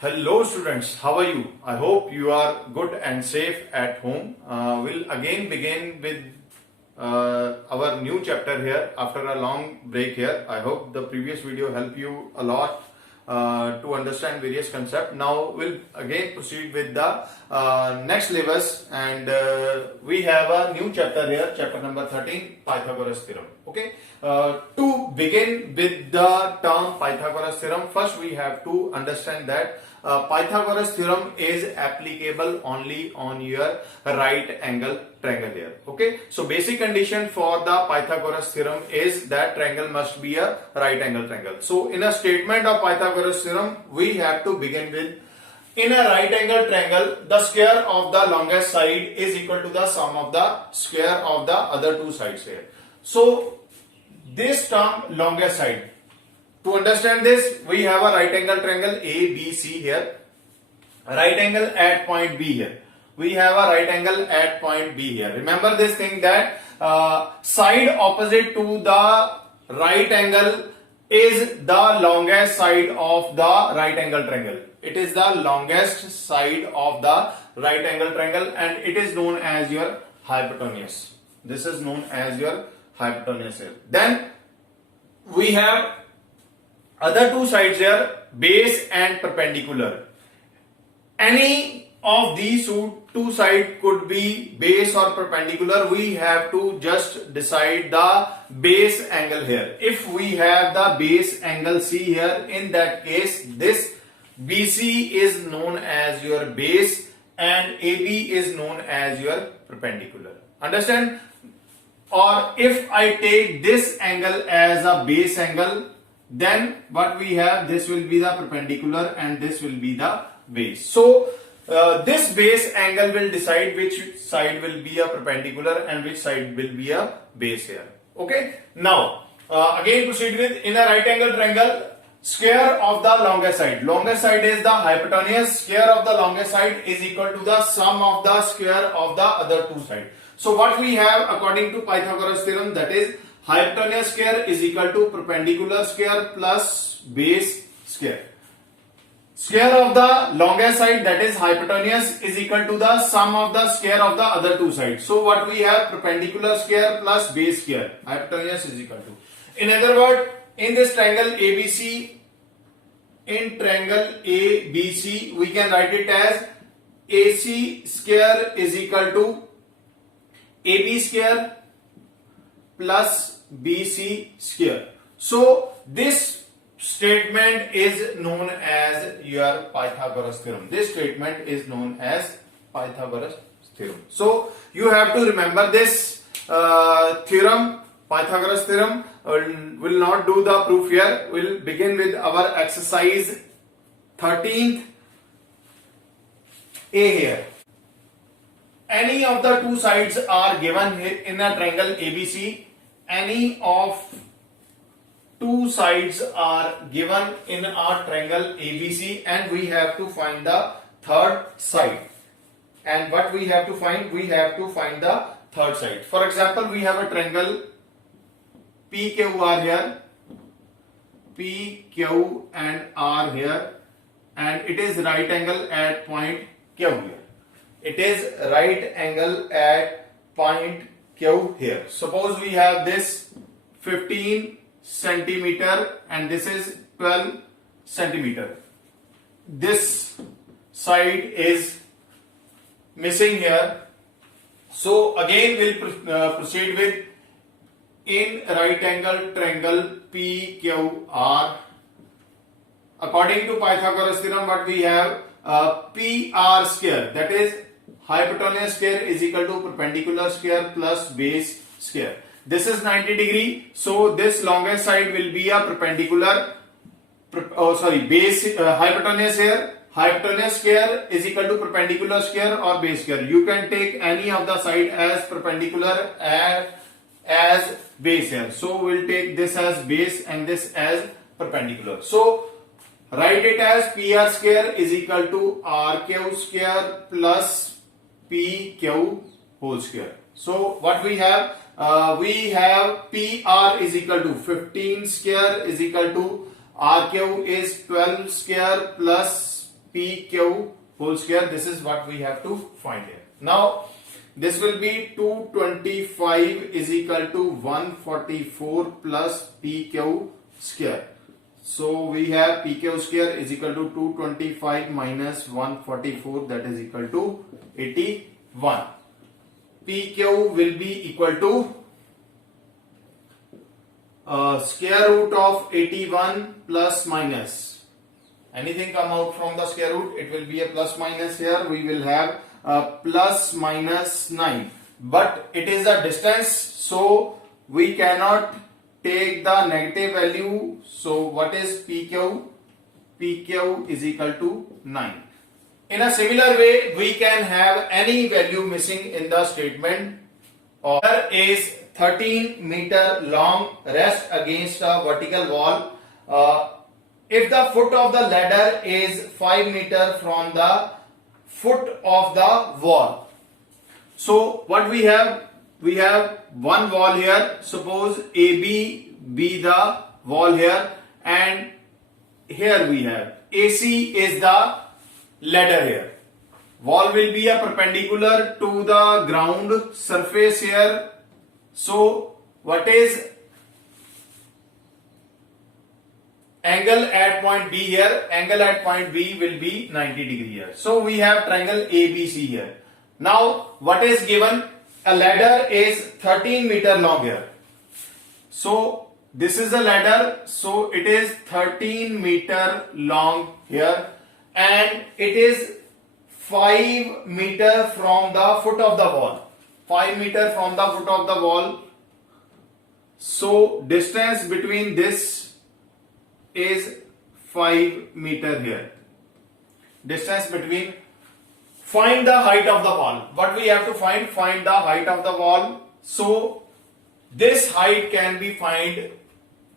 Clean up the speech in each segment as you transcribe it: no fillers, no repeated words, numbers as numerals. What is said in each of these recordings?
Hello students, how are you? I hope you are good and safe at home. We'll again begin with our new chapter here after a long break here. I hope the previous video helped you a lot to understand various concepts. Now we'll again proceed with the next syllabus, and we have a new chapter here, chapter number 13, Pythagoras Theorem. Okay. To begin with the term Pythagoras Theorem, first we have to understand that Pythagoras Theorem is applicable only on your right angle triangle here. Okay, so basic condition for the Pythagoras Theorem is that triangle must be a right angle triangle. So in a statement of Pythagoras Theorem, we have to begin with, in a right angle triangle, the square of the longest side is equal to the sum of the square of the other two sides here. So this term longest side, to understand this, we have a right angle triangle ABC here, right angle at point B here. We have a right angle at point B here. Remember this thing that side opposite to the right angle is the longest side of the right angle triangle. It is the longest side of the right angle triangle and it is known as your hypotenuse. This is known as your hypotenuse here. Then we have other two sides here, base and perpendicular. Any of these two sides could be base or perpendicular. We have to just decide the base angle here. If we have the base angle C here, in that case this BC is known as your base and AB is known as your perpendicular. Understand? Or if I take this angle as a base angle, then what we have, this will be the perpendicular and this will be the base. So this base angle will decide which side will be a perpendicular and which side will be a base here. Okay. Now again proceed with, in a right angle triangle, square of the longest side. Longest side is the hypotenuse. Square of the longest side is equal to the sum of the square of the other two sides. So what we have according to Pythagoras theorem, that is hypotenuse square is equal to perpendicular square plus base square. Square of the longest side, that is hypotenuse, is equal to the sum of the square of the other two sides. So what we have, perpendicular square plus base square. Hypotenuse is equal to. In other words, in this triangle ABC, in triangle ABC, we can write it as AC square is equal to AB square plus BC square. So this statement is known as your Pythagoras theorem. This statement is known as Pythagoras theorem. So you have to remember this theorem, Pythagoras theorem. Will not do the proof here. We'll begin with our exercise 13th A here. Any of the two sides are given here in a triangle ABC. Any of two sides are given in our triangle ABC and we have to find the third side. And what we have to find? We have to find the third side. For example, we have a triangle PQR here, PQ and R here, and it is right angle at point Q here. It is right angle at point Q here. Suppose we have this 15 centimeter and this is 12 centimeter. This side is missing here. So again we'll proceed with, in right angle triangle PQR, according to Pythagoras theorem, what we have, PR square, that is hypotenuse square is equal to perpendicular square plus base square. This is 90 degree, so this longest side will be a perpendicular, base hypotenuse here. Hypotenuse square is equal to perpendicular square or base square. You can take any of the side as perpendicular as base here. So we'll take this as base and this as perpendicular. So write it as PR square is equal to RQ square plus PQ whole square. So what we have PR is equal to 15 square is equal to RQ is 12 square plus PQ whole square. This is what we have to find here. Now this will be 225 is equal to 144 plus PQ square. So we have PQ square is equal to 225 minus 144, that is equal to 81. PQ will be equal to square root of 81 plus minus. Anything come out from the square root, it will be a plus minus. Here we will have plus minus 9, but it is a distance, so we cannot take the negative value. So what is PQ? PQ is equal to 9. In a similar way, we can have any value missing in the statement. Here is 13 meter long, rest against a vertical wall. If the foot of the ladder is 5 meter from the foot of the wall. So what we have? We have one wall here. Suppose AB be the wall here, and here we have AC is the ladder here. Wall will be a perpendicular to the ground surface here. So what is angle at point B here? Angle at point B will be 90 degree here. So we have triangle ABC here. Now what is given? A ladder is 13 meter long here. So this is a ladder, so it is 13 meter long here, and it is 5 meter from the foot of the wall. 5 meter from the foot of the wall. So distance between this is 5 meter here. Distance between. Find the height of the wall. What we have to find? Find the height of the wall. So this height can be found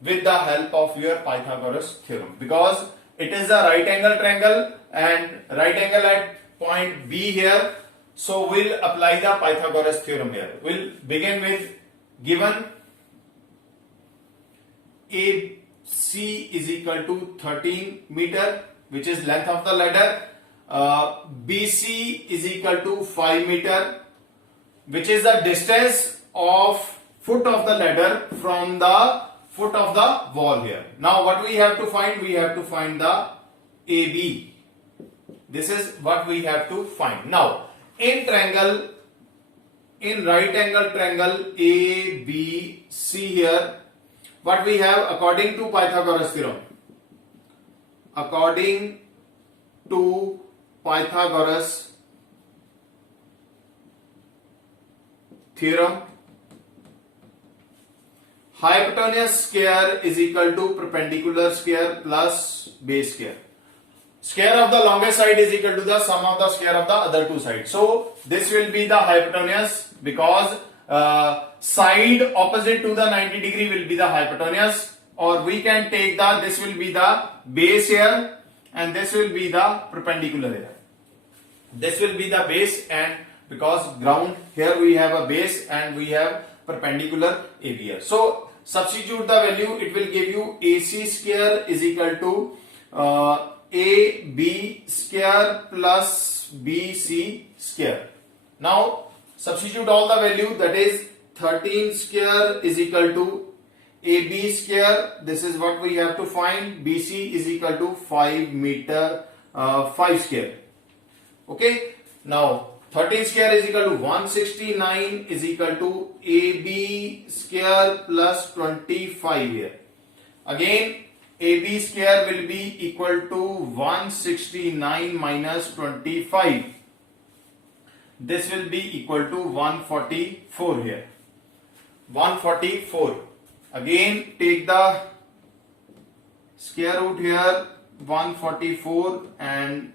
with the help of your Pythagoras theorem, because it is a right angle triangle and right angle at point B here. So we'll apply the Pythagoras theorem here. We'll begin with given AC is equal to 13 meter, which is length of the ladder. BC is equal to 5 meter, which is the distance of foot of the ladder from the foot of the wall here. Now what we have to find? We have to find the AB. This is what we have to find. Now in triangle, in right angle triangle ABC here, what we have according to Pythagoras theorem? According to Pythagoras theorem, hypotenuse square is equal to perpendicular square plus base square. Square of the longest side is equal to the sum of the square of the other two sides. So this will be the hypotenuse, because side opposite to the 90 degree will be the hypotenuse, or we can take the, this will be the base here and this will be the perpendicular here. This will be the base, and because ground here we have a base and we have perpendicular AB here. So substitute the value, it will give you AC square is equal to AB square plus BC square. Now substitute all the value, that is 13 square is equal to AB square, this is what we have to find. BC is equal to 5 meter 5 square. Okay, now 13 square is equal to 169 is equal to AB square plus 25 here. Again AB square will be equal to 169 minus 25. This will be equal to 144 here. 144. Again take the square root here, 144, and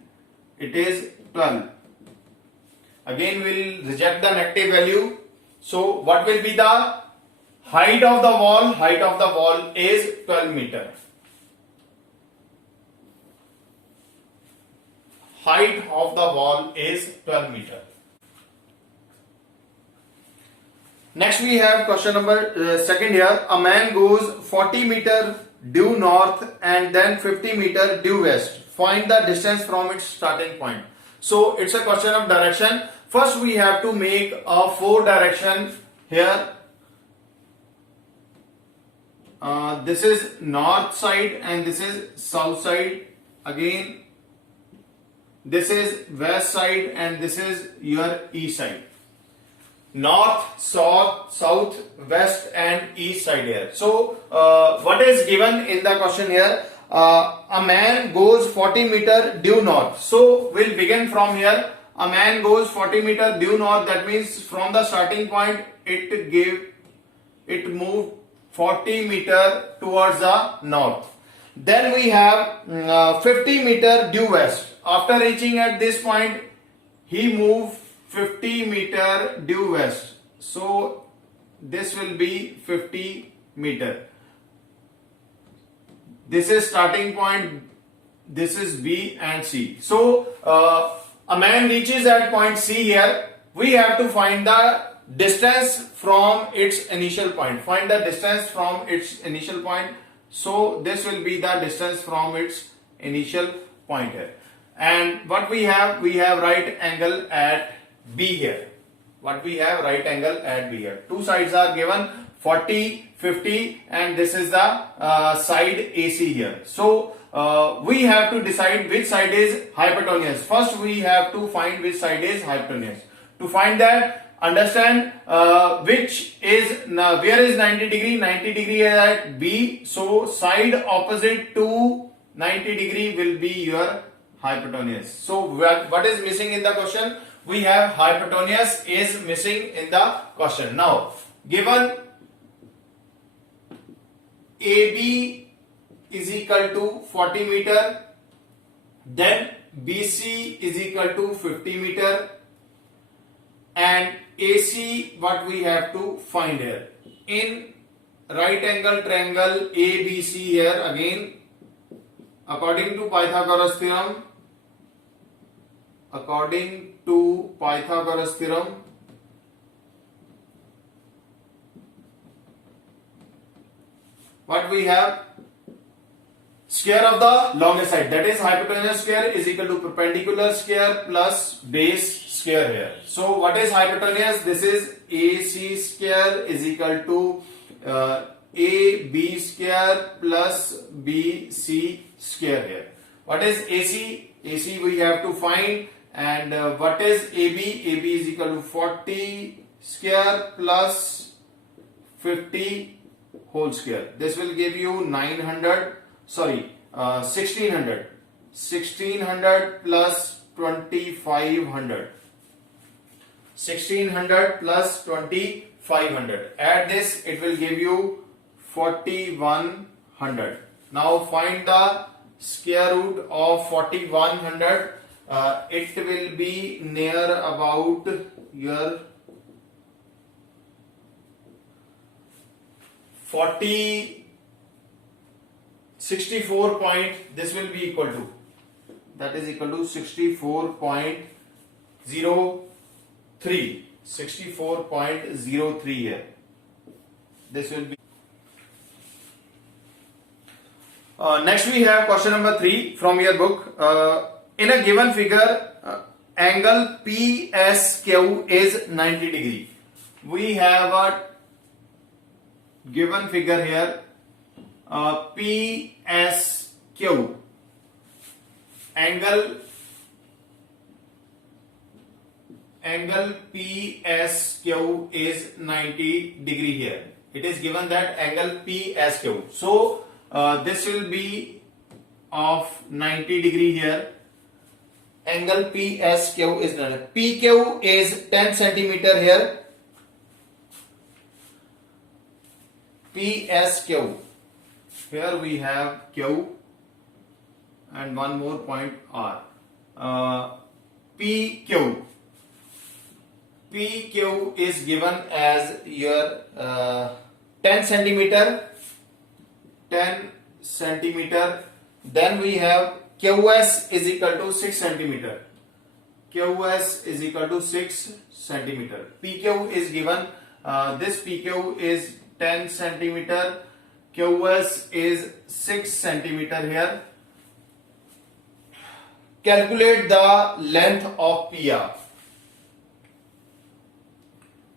it is 12. Again we will reject the negative value. So what will be the height of the wall? Height of the wall is 12 meter. Height of the wall is 12 meter. Next we have question number second here. A man goes 40 meter due north and then 50 meter due west find the distance from its starting point. So it's a question of direction. First we have to make a 4 direction here. This is north side and this is south side. Again this is west side and this is your east side. North, south, west and east side here. So what is given in the question here? A man goes 40 meter due north. So we'll begin from here. A man goes 40 meter due north. That means from the starting point it moved 40 meter towards the north. Then we have 50 meter due west. After reaching at this point, he moved 50 meter due west. So this will be 50 meter. This is starting point. This is B and C. So a man reaches at point C here. We have to find the distance from its initial point. Find the distance from its initial point. So this will be the distance from its initial point here. And what we have right angle at B here. What we have right angle at B here. Two sides are given 40, 50 and this is the side AC here. So we have to decide which side is hypotenuse. First we have to find which side is hypotenuse. To find that, understand which is where is 90 degree? 90 degree is at B. So side opposite to 90 degree will be your hypotenuse. So what is missing in the question? We have hypotenuse is missing in the question. Now given AB is equal to 40 meter, then BC is equal to 50 meter, and AC what we have to find here. In right angle triangle ABC here, again according to Pythagoras theorem, what we have? Square of the longest side, that is hypotenuse square, is equal to perpendicular square plus base square here. So what is hypotenuse? This is AC square is equal to AB square plus BC square here. What is AC? AC we have to find. And what is AB? AB is equal to 40 square plus 50 whole square. This will give you 1600. 1600 plus 2500. 1600 plus 2500. Add this, it will give you 4100. Now find the square root of 4100. It will be near about your 64 point. This will be equal to, that is equal to 64.03. 64.03 here. This will be. Next we have question number 3 from your book. In a given figure, angle PSQ is 90 degree. We have a given figure here, PSQ, angle PSQ is 90 degree here. It is given that angle PSQ. So this will be of 90 degree here. Angle PSQ is done. PQ is 10 centimeter here. PSQ. Here we have Q and one more point R. PQ. PQ is given as your 10 centimeter. 10 centimeter. Then we have QS is equal to 6 centimeter. QS is equal to 6 centimeter. PQ is given. This PQ is 10 centimeter. QS is 6 centimeter here. calculate the length of PR.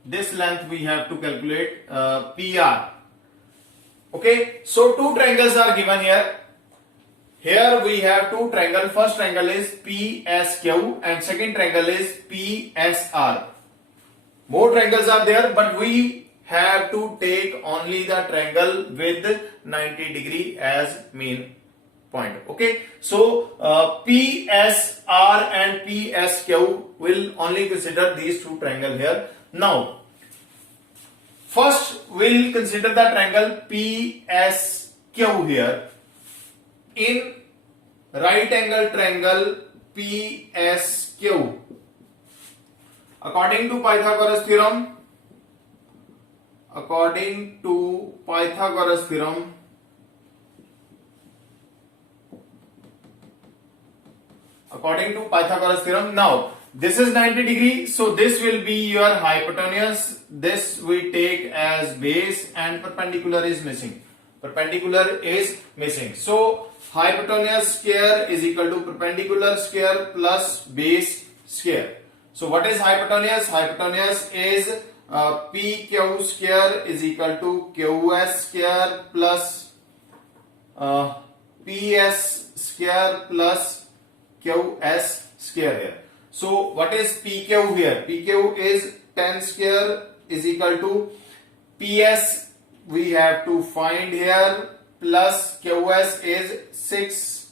This length we have to calculate PR. Okay, so two triangles are given here. Here we have two triangles. First triangle is PSQ and second triangle is PSR. More triangles are there, but we have to take only the triangle with 90 degree as main point. Okay, so PSR and PSQ will only consider these two triangles here. Now, first we'll consider the triangle PSQ here. In right angle triangle PSQ, according to Pythagoras theorem, now this is 90 degree, so this will be your hypotenuse. This we take as base and perpendicular is missing. So hypotenuse square is equal to perpendicular square plus base square. So what is hypotenuse? Hypotenuse is PQ square is equal to QS square plus PS square plus QS square here. So what is PQ here? PQ is 10 square is equal to PS we have to find here plus QS is 6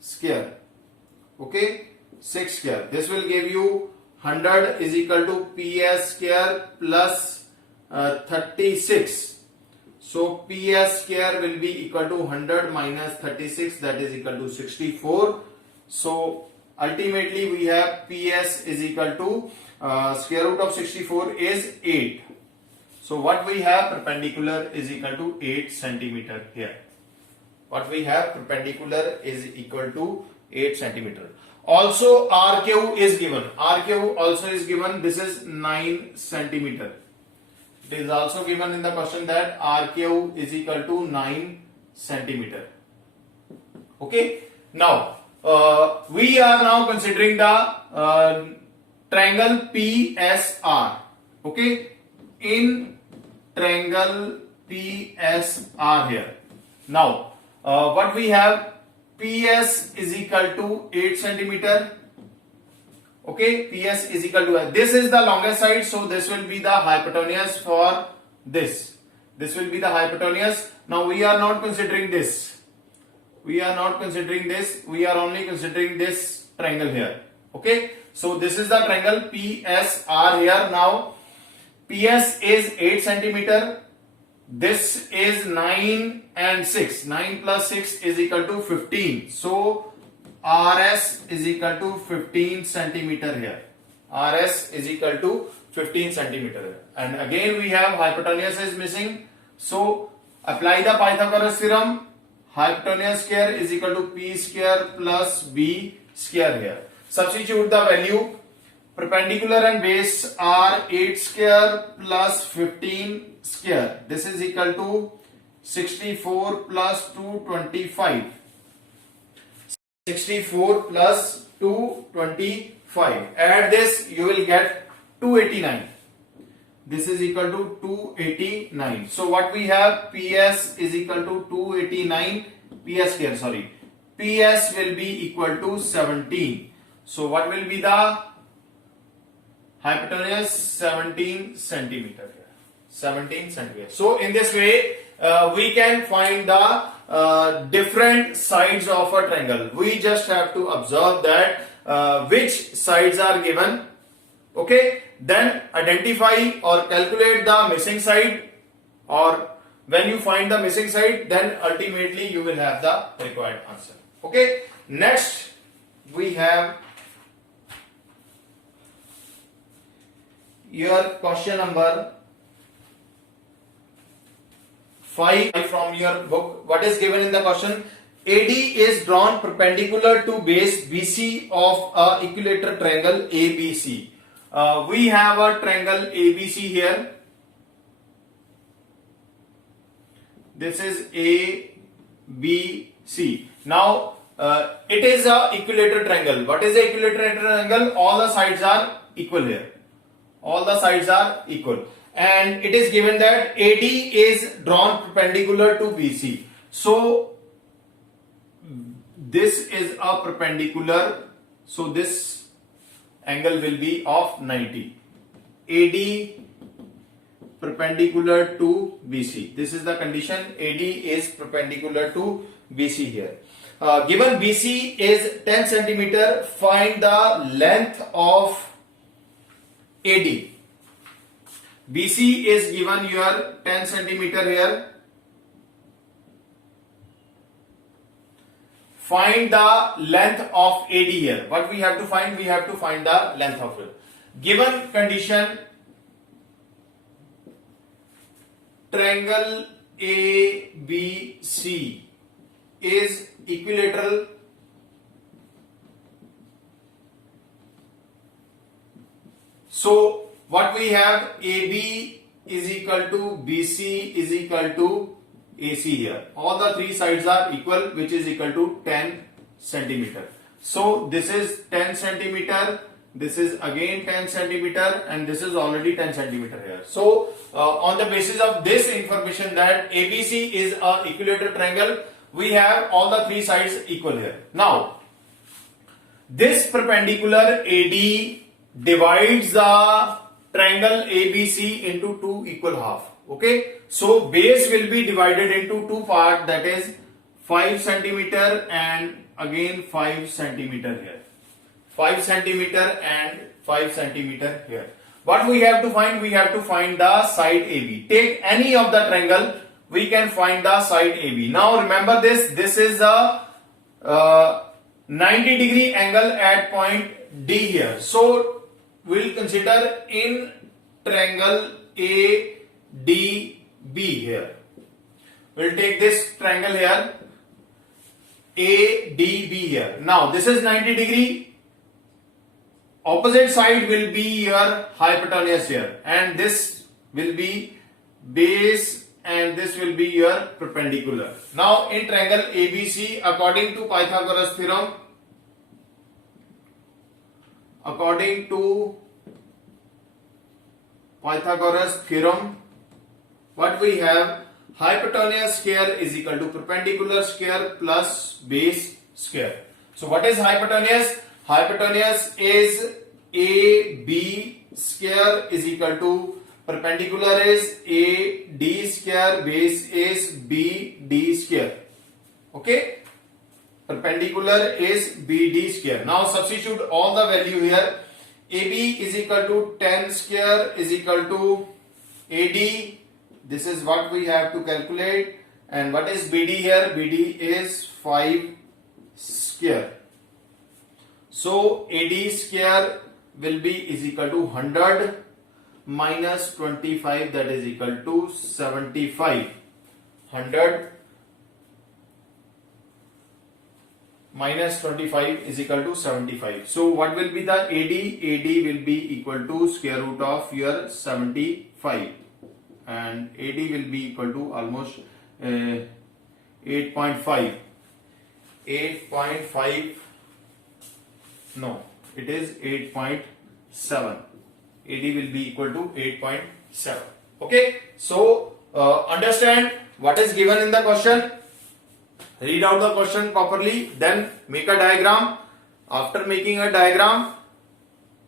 square. Okay, 6 square. This will give you 100 is equal to PS square plus 36. So PS square will be equal to 100 minus 36, that is equal to 64. So ultimately we have PS is equal to square root of 64 is 8. So what we have, perpendicular is equal to 8 centimeter here. What we have, perpendicular is equal to 8 centimeter. Also RQ is given. RQ also is given. This is 9 centimeter. It is also given in the question that RQ is equal to 9 centimeter. Okay. Now we are now considering the triangle PSR. Okay. In triangle PSR here. Now, what we have, PS is equal to 8 centimeter. Okay, PS is equal to, this is the longest side, so this will be the hypotenuse for this. This will be the hypotenuse. Now we are not considering this. We are not considering this. We are only considering this triangle here. Okay, so this is the triangle PSR here. Now, PS is 8 centimeter. This is 9 and 6. 9 plus 6 is equal to 15. So RS is equal to 15 centimeter here. RS is equal to 15 centimeter. And again we have hypotenuse is missing. So apply the Pythagoras theorem. Hypotenuse square is equal to P square plus B square here. Substitute the value. Perpendicular and base are 8 square plus 15 square. This is equal to 64 plus 225. 64 plus 225. Add this, you will get 289. This is equal to 289. So what we have, PS is equal to 289. PS square, sorry. PS will be equal to 17. So what will be the hypotenuse? 17 centimeter here. 17 centimeter. So in this way, we can find the different sides of a triangle. We just have to observe that which sides are given. Okay. Then identify or calculate the missing side, or when you find the missing side, then ultimately you will have the required answer. Okay. Next, we have your question number 5 from your book. What is given in the question? AD is drawn perpendicular to base BC of a equilateral triangle ABC. We have a triangle ABC here. This is ABC. Now it is a equilateral triangle. What is a equilateral triangle? All the sides are equal here. All the sides are equal. And it is given that AD is drawn perpendicular to BC. So this is a perpendicular. So this angle will be of 90. AD perpendicular to BC. This is the condition. AD is perpendicular to BC here. Given BC is 10 centimeter, find the length of AD. BC is given your 10 centimeter here. Find the length of AD here. What we have to find? We have to find the length of it. Given condition, triangle ABC is equilateral. So what we have, AB is equal to BC is equal to AC here. All the three sides are equal, which is equal to 10 centimeter. So this is 10 centimeter, this is again 10 centimeter, and this is already 10 centimeter here. So on the basis of this information that ABC is a equilateral triangle, we have all the three sides equal here. Now this perpendicular AD divides the triangle ABC into two equal half. Okay, so base will be divided into two parts, that is 5 centimeter and again 5 centimeter here. 5 centimeter and 5 centimeter here. What we have to find? We have to find the side AB. Take any of the triangle, we can find the side AB. Now remember this. This is a 90-degree angle at point D here. So we'll consider in triangle ADB here. We'll take this triangle here, ADB here. Now this is 90 degree. Opposite side will be your hypotenuse here, and this will be base, and this will be your perpendicular. Now in triangle ABC, according to Pythagoras theorem, what we have, hypotenuse square is equal to perpendicular square plus base square. So what is hypotenuse? Hypotenuse is AB square is equal to perpendicular is AD square, base is BD square. Okay, perpendicular is BD square. Now substitute all the value here. AB is equal to 10 square is equal to AD. This is what we have to calculate. And what is BD here? BD is 5 square. So AD square will be is equal to 100 minus 25, that is equal to 75. 100 minus 25 is equal to 75. So what will be the AD? AD will be equal to square root of your 75, and AD will be equal to almost 8.5. 8.5. No, it is 8.7. AD will be equal to 8.7. Okay, so understand what is given in the question. Read out the question properly, then make a diagram. After making a diagram,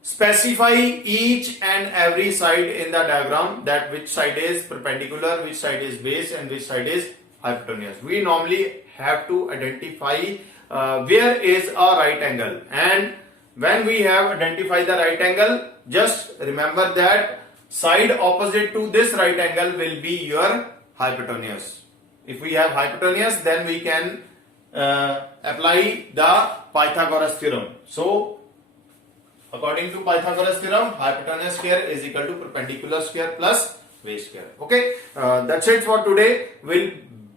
specify each and every side in the diagram, that which side is perpendicular, which side is base, and which side is hypotenuse. We normally have to identify where is a right angle, and when we have identified the right angle, just remember that side opposite to this right angle will be your hypotenuse. If we have hypotenuse, then we can apply the Pythagoras theorem. So according to Pythagoras theorem, hypotenuse square is equal to perpendicular square plus base square. Okay, that's it for today. We'll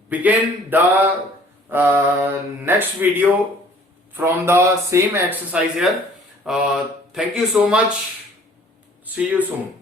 begin the next video from the same exercise here. Thank you so much. See you soon.